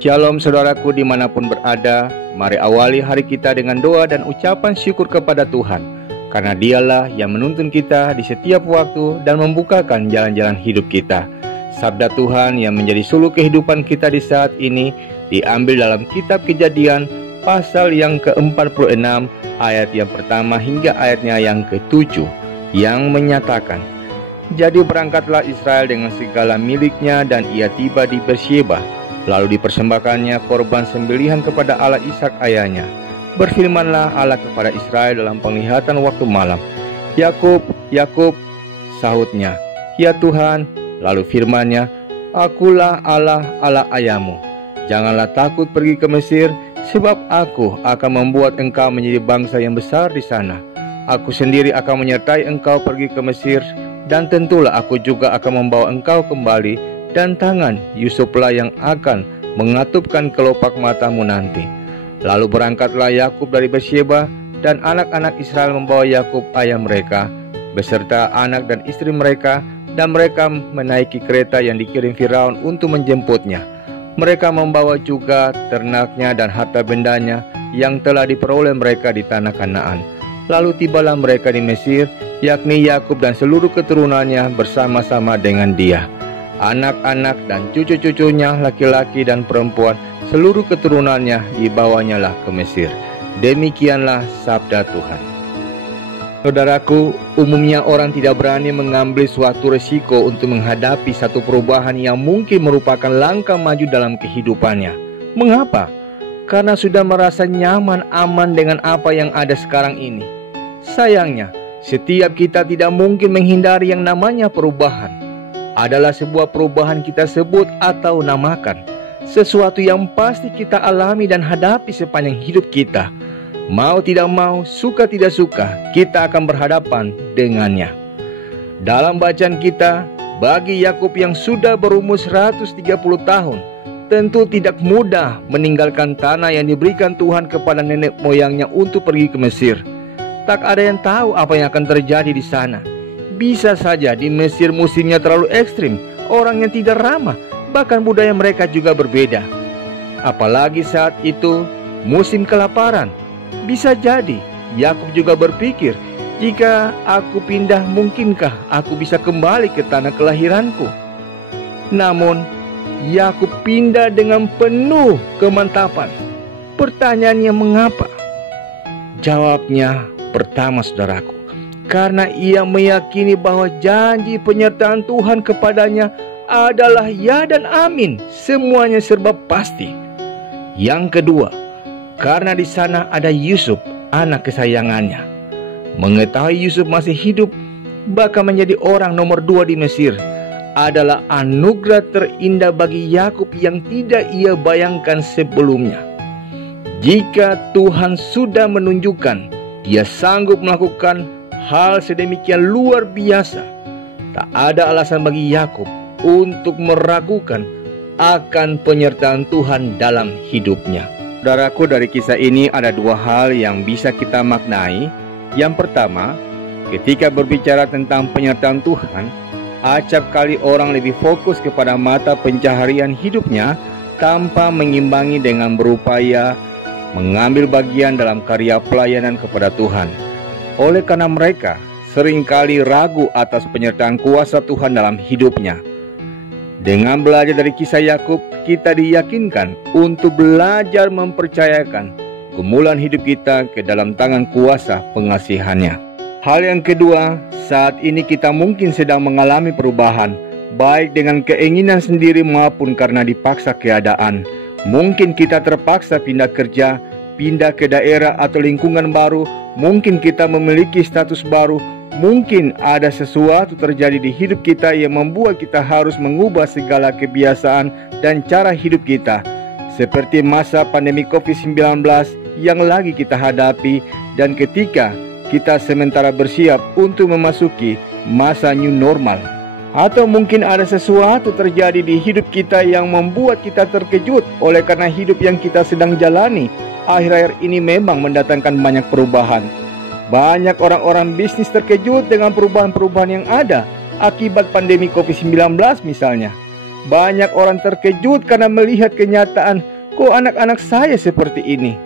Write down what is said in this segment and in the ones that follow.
Shalom saudaraku dimanapun berada. Mari awali hari kita dengan doa dan ucapan syukur kepada Tuhan, karena Dialah yang menuntun kita di setiap waktu dan membukakan jalan-jalan hidup kita. Sabda Tuhan yang menjadi suluh kehidupan kita di saat ini diambil dalam kitab Kejadian pasal yang ke-46 ayat yang pertama hingga ayatnya yang ke-7, yang menyatakan, "Jadi berangkatlah Israel dengan segala miliknya dan ia tiba di Bersyeba. Lalu dipersembahkannya korban sembelihan kepada Allah Ishak ayahnya. Berfirmanlah Allah kepada Israel dalam penglihatan waktu malam. Yakub, Yakub, sahutnya. Ya Tuhan. Lalu firman-Nya, Akulah Allah, Allah ayahmu. Janganlah takut pergi ke Mesir, sebab aku akan membuat engkau menjadi bangsa yang besar di sana. Aku sendiri akan menyertai engkau pergi ke Mesir, dan tentulah aku juga akan membawa engkau kembali, dan tangan Yusuflah yang akan mengatupkan kelopak matamu nanti." Lalu berangkatlah Yakub dari Bersyeba, dan anak-anak Israel membawa Yakub ayah mereka beserta anak dan istri mereka, dan mereka menaiki kereta yang dikirim Firaun untuk menjemputnya. Mereka membawa juga ternaknya dan harta bendanya yang telah diperoleh mereka di tanah Kanaan. Lalu tibalah mereka di Mesir, yakni Yakub dan seluruh keturunannya bersama-sama dengan dia. Anak-anak dan cucu-cucunya laki-laki dan perempuan, seluruh keturunannya dibawanyalah ke Mesir. Demikianlah sabda Tuhan. Saudaraku, umumnya orang tidak berani mengambil suatu resiko untuk menghadapi satu perubahan yang mungkin merupakan langkah maju dalam kehidupannya. Mengapa? Karena sudah merasa nyaman, aman dengan apa yang ada sekarang ini. Sayangnya, setiap kita tidak mungkin menghindari yang namanya perubahan. Adalah sebuah perubahan kita sebut atau namakan sesuatu yang pasti kita alami dan hadapi sepanjang hidup kita. Mau tidak mau, suka tidak suka, kita akan berhadapan dengannya. Dalam bacaan kita, bagi Yakub yang sudah berumur 130 tahun, tentu tidak mudah meninggalkan tanah yang diberikan Tuhan kepada nenek moyangnya untuk pergi ke Mesir. Tak ada yang tahu apa yang akan terjadi di sana. Bisa saja di Mesir musimnya terlalu ekstrim, orang yang tidak ramah, bahkan budaya mereka juga berbeda. Apalagi saat itu musim kelaparan. Bisa jadi Yakub juga berpikir, jika aku pindah mungkinkah aku bisa kembali ke tanah kelahiranku? Namun Yakub pindah dengan penuh kemantapan. Pertanyaannya mengapa? Jawabnya pertama saudaraku, karena ia meyakini bahwa janji penyertaan Tuhan kepadanya adalah ya dan amin, semuanya serba pasti. Yang kedua, karena di sana ada Yusuf, anak kesayangannya. Mengetahui Yusuf masih hidup, bahkan menjadi orang nomor 2 di Mesir, adalah anugerah terindah bagi Yakub yang tidak ia bayangkan sebelumnya. Jika Tuhan sudah menunjukkan dia sanggup melakukan hal sedemikian luar biasa, tak ada alasan bagi Yakub untuk meragukan akan penyertaan Tuhan dalam hidupnya. Saudaraku, dari kisah ini ada dua hal yang bisa kita maknai. Yang pertama, ketika berbicara tentang penyertaan Tuhan, acap kali orang lebih fokus kepada mata pencaharian hidupnya tanpa mengimbangi dengan berupaya mengambil bagian dalam karya pelayanan kepada Tuhan. Oleh karena mereka seringkali ragu atas penyertaan kuasa Tuhan dalam hidupnya. Dengan belajar dari kisah Yakub, kita diyakinkan untuk belajar mempercayakan gumulan hidup kita ke dalam tangan kuasa pengasihannya. Hal yang kedua, saat ini kita mungkin sedang mengalami perubahan, baik dengan keinginan sendiri maupun karena dipaksa keadaan. Mungkin kita terpaksa pindah kerja, pindah ke daerah atau lingkungan baru. Mungkin kita memiliki status baru. Mungkin ada sesuatu terjadi di hidup kita yang membuat kita harus mengubah segala kebiasaan dan cara hidup kita, seperti masa pandemi COVID-19 yang lagi kita hadapi, dan ketika kita sementara bersiap untuk memasuki masa new normal. Atau mungkin ada sesuatu terjadi di hidup kita yang membuat kita terkejut oleh karena hidup yang kita sedang jalani akhir-akhir ini memang mendatangkan banyak perubahan. Banyak orang-orang bisnis terkejut dengan perubahan-perubahan yang ada akibat pandemi COVID-19 misalnya. Banyak orang terkejut karena melihat kenyataan, kok anak-anak saya seperti ini.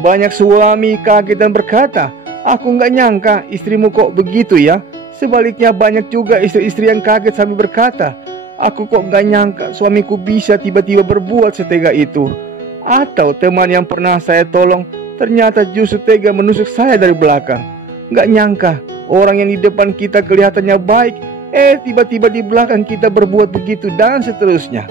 Banyak suami kaget dan berkata, aku nggak nyangka istrimu kok begitu ya. Sebaliknya banyak juga istri-istri yang kaget sambil berkata, aku kok nggak nyangka suamiku bisa tiba-tiba berbuat setega itu. Atau teman yang pernah saya tolong ternyata justru tega menusuk saya dari belakang. Nggak nyangka orang yang di depan kita kelihatannya baik, tiba-tiba di belakang kita berbuat begitu, dan seterusnya.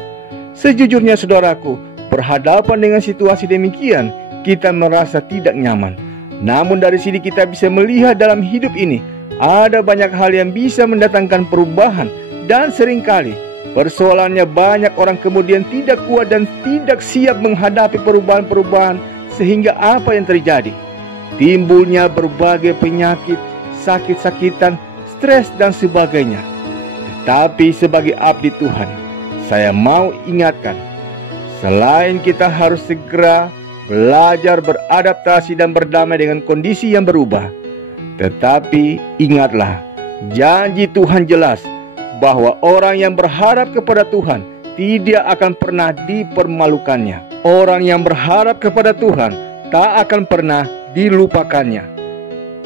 Sejujurnya saudaraku, berhadapan dengan situasi demikian, kita merasa tidak nyaman. Namun dari sini kita bisa melihat dalam hidup ini, ada banyak hal yang bisa mendatangkan perubahan. Dan seringkali persoalannya banyak orang kemudian tidak kuat dan tidak siap menghadapi perubahan-perubahan. Sehingga apa yang terjadi? Timbulnya berbagai penyakit, sakit-sakitan, stres dan sebagainya. Tetapi sebagai abdi Tuhan, saya mau ingatkan, selain kita harus segera belajar beradaptasi dan berdamai dengan kondisi yang berubah, tetapi ingatlah, janji Tuhan jelas bahwa orang yang berharap kepada Tuhan tidak akan pernah dipermalukannya. Orang yang berharap kepada Tuhan tak akan pernah dilupakannya.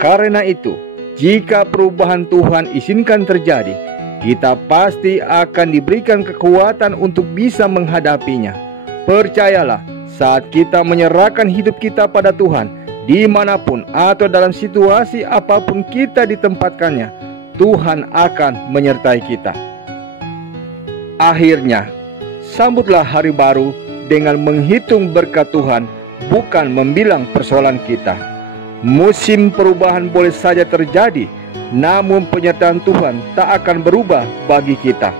Karena itu, jika perubahan Tuhan izinkan terjadi, kita pasti akan diberikan kekuatan untuk bisa menghadapinya. Percayalah, saat kita menyerahkan hidup kita pada Tuhan, dimanapun atau dalam situasi apapun kita ditempatkannya, Tuhan akan menyertai kita. Akhirnya, sambutlah hari baru dengan menghitung berkat Tuhan, bukan membilang persoalan kita. Musim perubahan boleh saja terjadi, namun penyertaan Tuhan tak akan berubah bagi kita.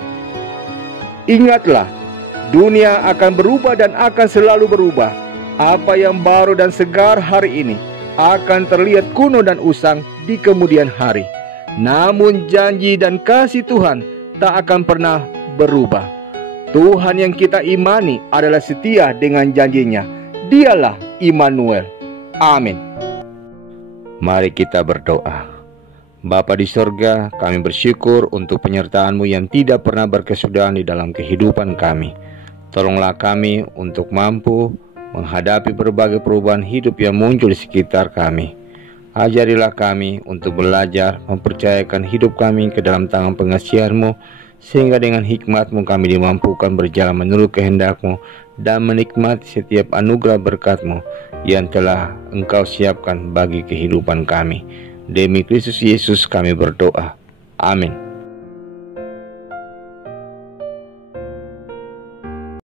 Ingatlah, dunia akan berubah dan akan selalu berubah. Apa yang baru dan segar hari ini akan terlihat kuno dan usang di kemudian hari. Namun janji dan kasih Tuhan tak akan pernah berubah. Tuhan yang kita imani adalah setia dengan janjinya. Dialah Immanuel. Amin. Mari kita berdoa. Bapa di sorga, kami bersyukur untuk penyertaan-Mu yang tidak pernah berkesudahan di dalam kehidupan kami. Tolonglah kami untuk mampu menghadapi berbagai perubahan hidup yang muncul di sekitar kami. Ajarilah kami untuk belajar mempercayakan hidup kami ke dalam tangan pengasihan-Mu, sehingga dengan hikmat-Mu kami dimampukan berjalan menurut kehendak-Mu dan menikmati setiap anugerah berkat-Mu yang telah Engkau siapkan bagi kehidupan kami. Demi Kristus Yesus kami berdoa. Amin.